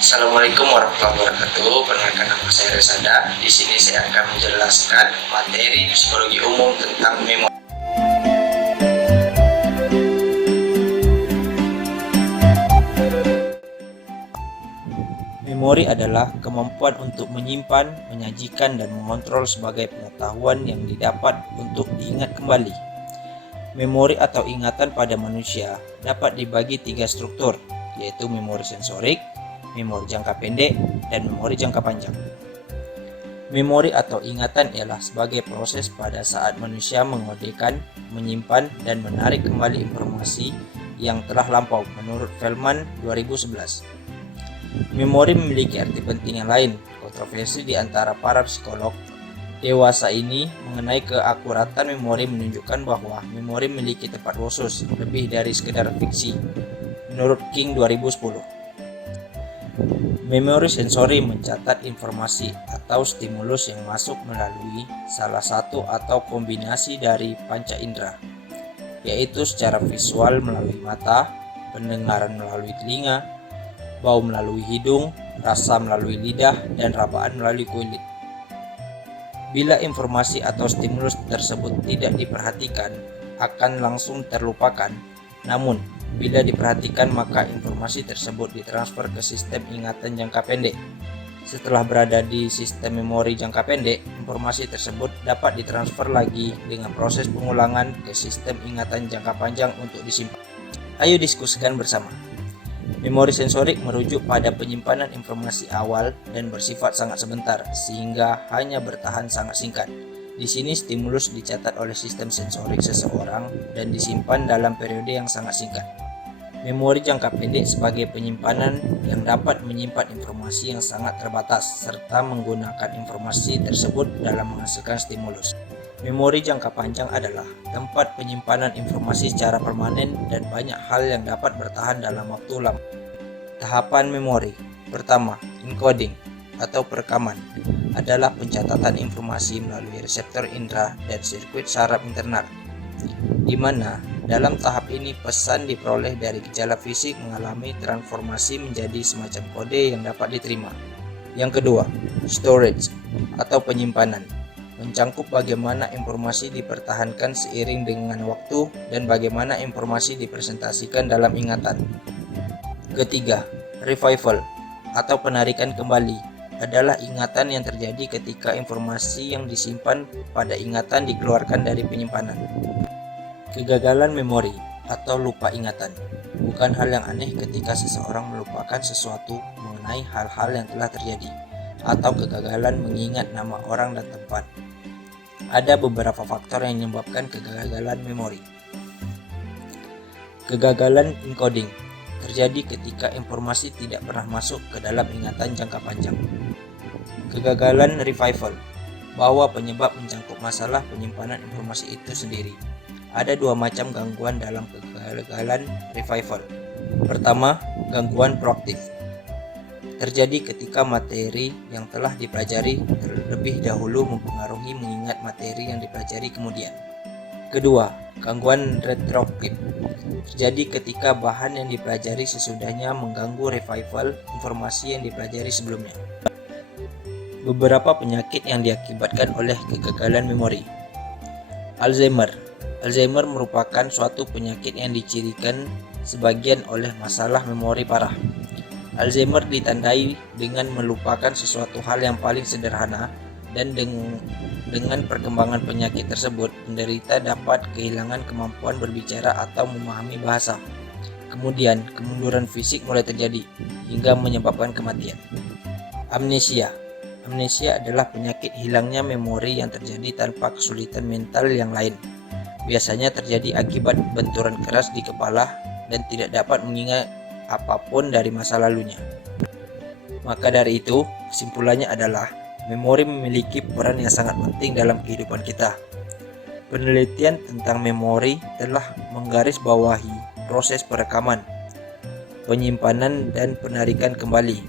Assalamualaikum warahmatullahi wabarakatuh. Perkenalkan, nama saya Resada. Di sini saya akan menjelaskan materi psikologi umum tentang memori. Memori adalah kemampuan untuk menyimpan, menyajikan, dan mengontrol sebagai pengetahuan yang didapat untuk diingat kembali. Memori atau ingatan pada manusia dapat dibagi 3 struktur, yaitu memori sensorik, memori jangka pendek, dan memori jangka panjang. Memori atau ingatan ialah sebagai proses pada saat manusia mengodekan, menyimpan, dan menarik kembali informasi yang telah lampau menurut Feldman 2011. Memori memiliki arti penting yang lain. Kontroversi di antara para psikolog dewasa ini mengenai keakuratan memori menunjukkan bahwa memori memiliki tempat khusus lebih dari sekedar fiksi. Menurut King 2010, memori sensori mencatat informasi atau stimulus yang masuk melalui salah satu atau kombinasi dari panca indera, yaitu secara visual melalui mata, pendengaran melalui telinga, bau melalui hidung, rasa melalui lidah, dan rabaan melalui kulit. Bila informasi atau stimulus tersebut tidak diperhatikan, akan langsung terlupakan. Namun, bila diperhatikan maka informasi tersebut ditransfer ke sistem ingatan jangka pendek. Setelah berada di sistem memori jangka pendek, informasi tersebut dapat ditransfer lagi dengan proses pengulangan ke sistem ingatan jangka panjang untuk disimpan. Ayo diskusikan bersama. Memori sensorik merujuk pada penyimpanan informasi awal dan bersifat sangat sebentar, sehingga hanya bertahan sangat singkat. Di sini stimulus dicatat oleh sistem sensorik seseorang dan disimpan dalam periode yang sangat singkat. Memori jangka pendek sebagai penyimpanan yang dapat menyimpan informasi yang sangat terbatas serta menggunakan informasi tersebut dalam menghasilkan stimulus. Memori jangka panjang adalah tempat penyimpanan informasi secara permanen dan banyak hal yang dapat bertahan dalam waktu lama. Tahapan memori pertama, encoding atau perekaman, adalah pencatatan informasi melalui reseptor indera dan sirkuit saraf internal, di mana dalam tahap ini pesan diperoleh dari gejala fisik mengalami transformasi menjadi semacam kode yang dapat diterima. Yang kedua, storage atau penyimpanan, mencangkup bagaimana informasi dipertahankan seiring dengan waktu dan bagaimana informasi dipresentasikan dalam ingatan. Ketiga, revival atau penarikan kembali, adalah ingatan yang terjadi ketika informasi yang disimpan pada ingatan dikeluarkan dari penyimpanan. Kegagalan memori atau lupa ingatan, bukan hal yang aneh ketika seseorang melupakan sesuatu mengenai hal-hal yang telah terjadi, atau kegagalan mengingat nama orang dan tempat. Ada beberapa faktor yang menyebabkan kegagalan memori. Kegagalan encoding terjadi ketika informasi tidak pernah masuk ke dalam ingatan jangka panjang. Kegagalan revival, bahwa penyebab mencangkup masalah penyimpanan informasi itu sendiri. Ada 2 macam gangguan dalam kegagalan revival. Pertama, gangguan proaktif, terjadi ketika materi yang telah dipelajari terlebih dahulu mempengaruhi mengingat materi yang dipelajari kemudian. Kedua, gangguan retroaktif, terjadi ketika bahan yang dipelajari sesudahnya mengganggu revival informasi yang dipelajari sebelumnya. Beberapa penyakit yang diakibatkan oleh kegagalan memori. Alzheimer merupakan suatu penyakit yang dicirikan sebagian oleh masalah memori parah. Alzheimer ditandai dengan melupakan sesuatu hal yang paling sederhana, dan dengan perkembangan penyakit tersebut, penderita dapat kehilangan kemampuan berbicara atau memahami bahasa. Kemudian, kemunduran fisik mulai terjadi, hingga menyebabkan kematian. Amnesia adalah penyakit hilangnya memori yang terjadi tanpa kesulitan mental yang lain. Biasanya terjadi akibat benturan keras di kepala dan tidak dapat mengingat apapun dari masa lalunya. Maka dari itu, kesimpulannya adalah memori memiliki peran yang sangat penting dalam kehidupan kita. Penelitian tentang memori telah menggarisbawahi proses perekaman, penyimpanan, dan penarikan kembali,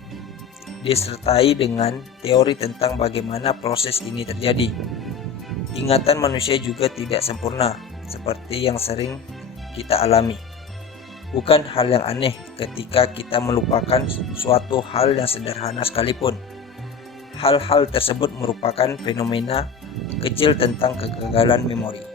disertai dengan teori tentang bagaimana proses ini terjadi. Ingatan manusia juga tidak sempurna, seperti yang sering kita alami. Bukan hal yang aneh ketika kita melupakan suatu hal yang sederhana sekalipun. Hal-hal tersebut merupakan fenomena kecil tentang kegagalan memori.